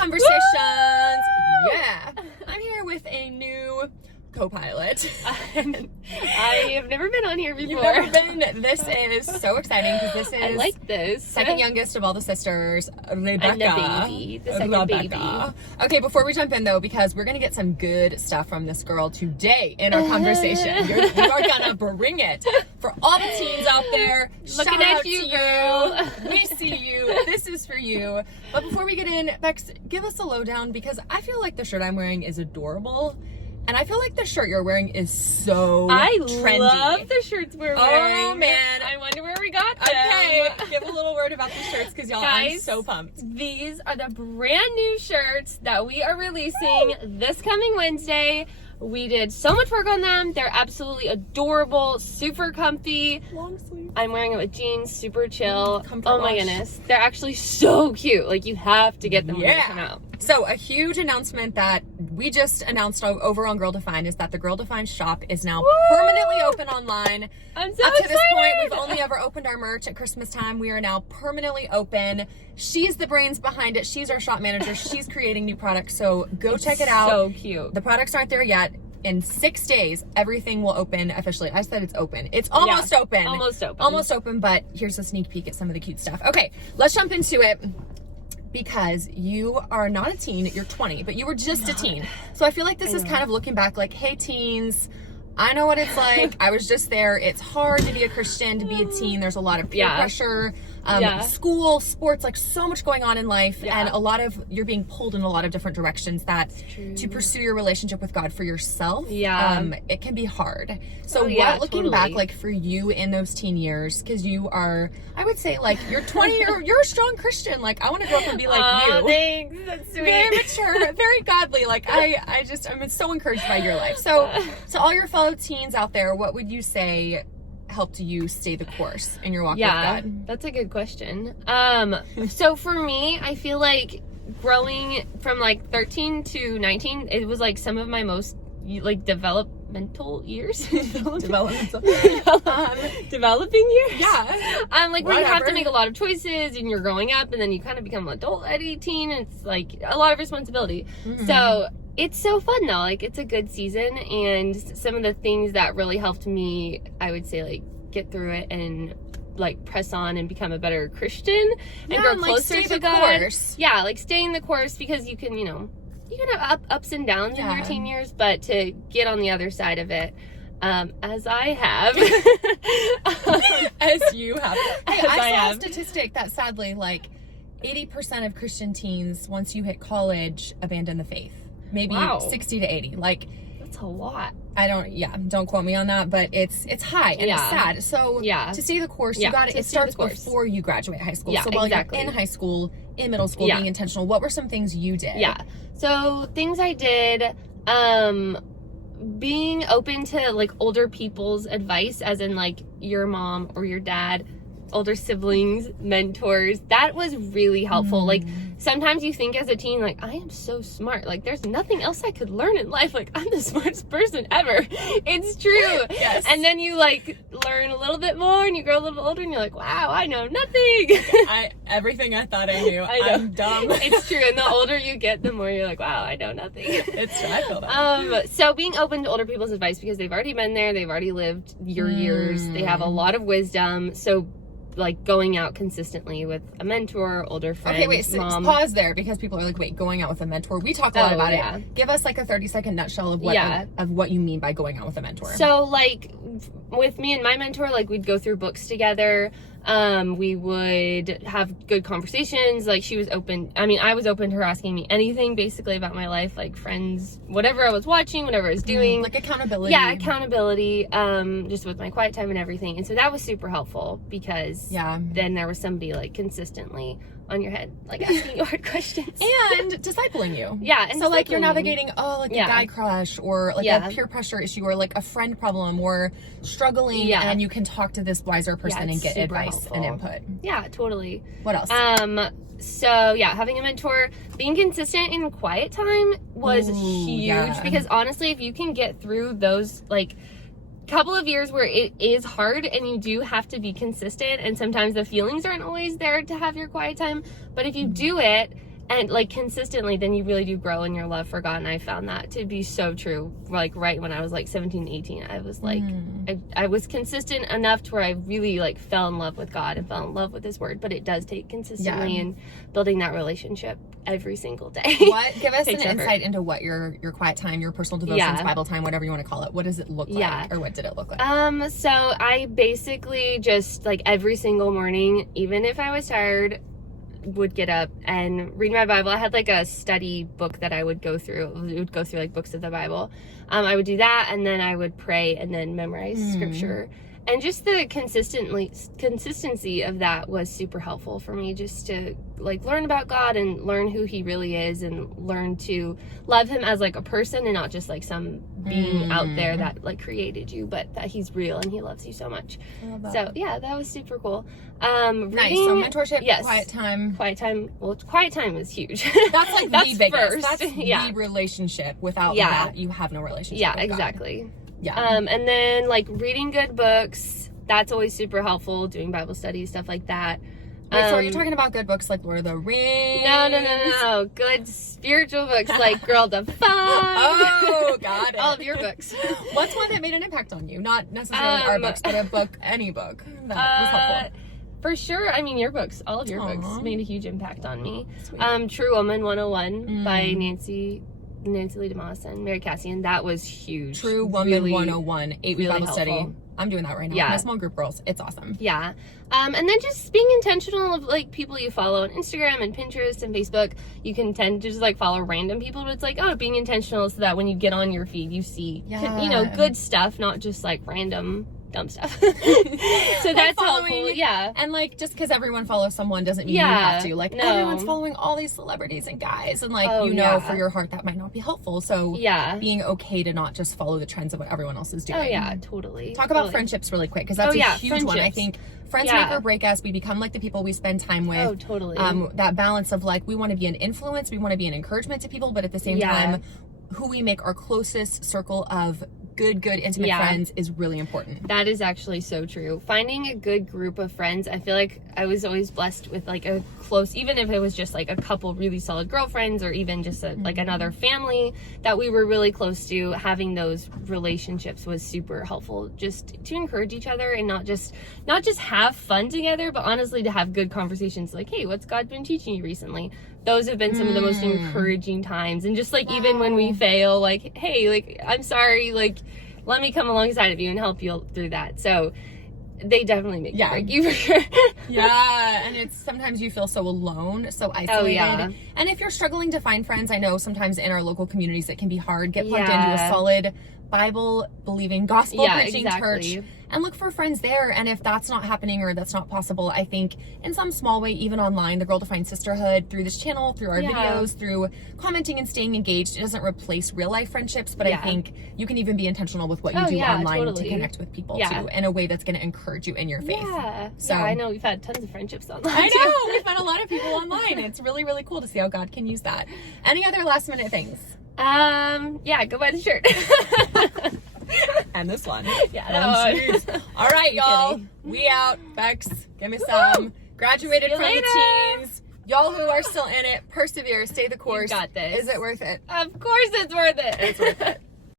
Conversations. Yeah. I'm here with a new co-pilot. I have never been on here before. You've never been? This is so exciting because this is I like this. second youngest of all the sisters, Rebekah. I'm the baby. The second baby. Okay, before we jump in though, because we're going to get some good stuff from this girl today in our conversation. You are going to bring it. For all the teens out there, Looking shout at out you, to girl. you. We see you. This is for you. But before we get in, Bex, give us a lowdown because I feel like the shirt I'm wearing is adorable. And I feel like the shirt you're wearing is so trendy. Love the shirts we're wearing. Oh man, I wonder where we got them. okay, give a little word about the shirts because y'all, I'm Guys, so pumped. These are the brand new shirts that we are releasing this coming Wednesday. We did so much work on them. They're absolutely adorable, super comfy. Long sleeve. I'm wearing it with jeans, super chill. Comfort Oh my wash. goodness. They're actually so cute. Like, you have to get them when they come out. So a huge announcement that we just announced over on Girl Defined is that the Girl Defined shop is now permanently open online. I'm so Up to excited. this point, we've only ever opened our merch at Christmas time. We are now permanently open. She's the brains behind it. She's our shop manager. She's creating new products. So go check it out. So cute. The products aren't there yet. In 6 days, everything will open officially. I said it's open. It's almost open. Almost open. Almost open, but here's a sneak peek at some of the cute stuff. Okay, let's jump into it. Because you are not a teen, you're 20, but you were just a teen. So I feel like this is kind of looking back like, hey teens, I know what it's like. I was just there. It's hard to be a Christian, to be a teen. There's a lot of peer pressure, school, sports, like so much going on in life. And a lot of, you're being pulled in a lot of different directions that to pursue your relationship with God for yourself, it can be hard. So looking back, like for you in those teen years, because you are, I would say like you're 20, you're a strong Christian. Like I want to grow up and be like you. Thanks. That's sweet. Very mature, very godly. Like I'm so encouraged by your life. So to all your fellow teens out there, what would you say helped you stay the course in your walk with God? That's a good question. So for me, I feel like growing from like 13 to 19, it was like some of my most like developmental years. Developmental. Developing years. Yeah. Like where you have to make a lot of choices and you're growing up and then you kind of become an adult at 18 and it's like a lot of responsibility. So it's so fun though. Like it's a good season and some of the things that really helped me, I would say like get through it and like press on and become a better Christian and grow closer to God. Course. Yeah, like staying the course because you can, you can have ups and downs in your teen years, but to get on the other side of it, as I have. As you have. Hey, I saw have. a statistic that sadly like 80% of Christian teens, once you hit college, abandon the faith. Maybe 60 to 80. Like that's a lot. Don't quote me on that, but it's high and it's sad. So to stay the course, it starts before you graduate high school. So while you're in high school, in middle school, being intentional, what were some things you did? So things I did, being open to like older people's advice, as in like your mom or your dad, older siblings, mentors, that was really helpful. Like sometimes you think as a teen, like I am so smart, like there's nothing else I could learn in life, like I'm the smartest person ever. It's true. Yes. And then you like learn a little bit more and you grow a little bit older and you're like, wow, I know nothing. Everything I thought I knew. I'm dumb. It's true. And the older you get, the more you're like, wow, I know nothing. It's true. I feel that. So being open to older people's advice because they've already been there, they've already lived your years, they have a lot of wisdom. So like going out consistently with a mentor, older friend. Okay, wait, mom. pause there because people are like, wait, going out with a mentor. We talk a lot about it. Give us like a 30-second nutshell of what you mean by going out with a mentor. So like with me and my mentor, like we'd go through books together. We would have good conversations. Like she was open. I mean, I was open to her asking me anything basically about my life, like friends, whatever I was watching, whatever I was doing. Like accountability. Yeah, accountability. Just with my quiet time and everything. And so that was super helpful because then there was somebody like consistently on your head, like asking you hard questions. And discipling you. Yeah. And so like you're navigating, a guy crush or like a peer pressure issue or like a friend problem or struggling and you can talk to this wiser person and get advice and input. Yeah, totally. What else? So yeah, having a mentor, being consistent in quiet time was huge because honestly, if you can get through those like couple of years where it is hard and you do have to be consistent and sometimes the feelings aren't always there to have your quiet time, but if you do it and like consistently, then you really do grow in your love for God. And I found that to be so true. Like right when I was like 17, 18, I was like, I was consistent enough to where I really like fell in love with God and fell in love with his word. But it does take consistently and building that relationship every single day. Give us an insight into what your quiet time, your personal devotions, Bible time, whatever you want to call it. What does it look like, or what did it look like? So I basically just like every single morning, even if I was tired, would get up and read my Bible. I had like a study book that I would go through. It would go through like books of the Bible. I would do that, and then I would pray and then memorize scripture. And just the consistency of that was super helpful for me, just to like learn about God and learn who he really is, and learn to love him as like a person and not just like some being out there that like created you, but that he's real and he loves you so much. So yeah, that was super cool. Nice. So mentorship, quiet time. Well, quiet time is huge. That's like the biggest. First. That's the relationship. Without that, you have no relationship. Yeah, with exactly. God. Yeah. And then like reading good books, that's always super helpful. Doing Bible studies, stuff like that. Wait, so are you talking about good books like Lord of the Rings? No. Good spiritual books like Girl Defined. Oh, got it. All of your books. What's one that made an impact on you? Not necessarily our books, but a book, any book that was helpful. For sure. I mean, your books, all of your books made a huge impact on me. Sweet. True Woman 101 by Nancy Lee DeMoss and Mary Cassian. That was huge. True Woman 101, 8-week really Bible helpful. study. I'm doing that right now. My small group girls. It's awesome. Yeah. And then just being intentional of like people you follow on Instagram and Pinterest and Facebook. You can tend to just like follow random people, but it's like, being intentional so that when you get on your feed, you see, good stuff, not just like random dumb stuff. So that's helpful. Yeah. And like, just because everyone follows someone doesn't mean you have to. Like, everyone's following all these celebrities and guys, and like, for your heart that might not be helpful. So being okay to not just follow the trends of what everyone else is doing. Oh yeah, totally. Talk about friendships really quick, because that's a huge one. I think friends make or break us. We become like the people we spend time with. Oh, totally. That balance of like, we want to be an influence, we want to be an encouragement to people, but at the same time, who we make our closest circle of good intimate friends is really important. That is actually so true. Finding a good group of friends, I feel like I was always blessed with like a close, even if it was just like a couple really solid girlfriends, or even just like another family that we were really close to. Having those relationships was super helpful, just to encourage each other and not just have fun together, but honestly to have good conversations like, hey, what's God been teaching you recently? Those have been some of the most encouraging times. And just like, even when we fail, like, hey, like, I'm sorry, like, let me come alongside of you and help you through that. So they definitely make you for sure. And it's sometimes you feel so alone, so isolated. And if you're struggling to find friends, I know sometimes in our local communities it can be hard. Get plugged into a solid Bible believing, gospel preaching church, and look for friends there. And if that's not happening or that's not possible, I think in some small way, even online, the Girl Defined Sisterhood, through this channel, through our videos, through commenting and staying engaged, it doesn't replace real life friendships, but I think you can even be intentional with what you do online to connect with people too, in a way that's going to encourage you in your faith. So I know we've had tons of friendships online. I know we've met a lot of people online. It's really, really cool to see how God can use that. Any other last minute things? Go buy the shirt. And this one. All right, y'all. We out. Bex, give me some. Graduated from the teens. Y'all who are still in it, persevere, stay the course. You got this. Is it worth it? Of course it's worth it. It's worth it.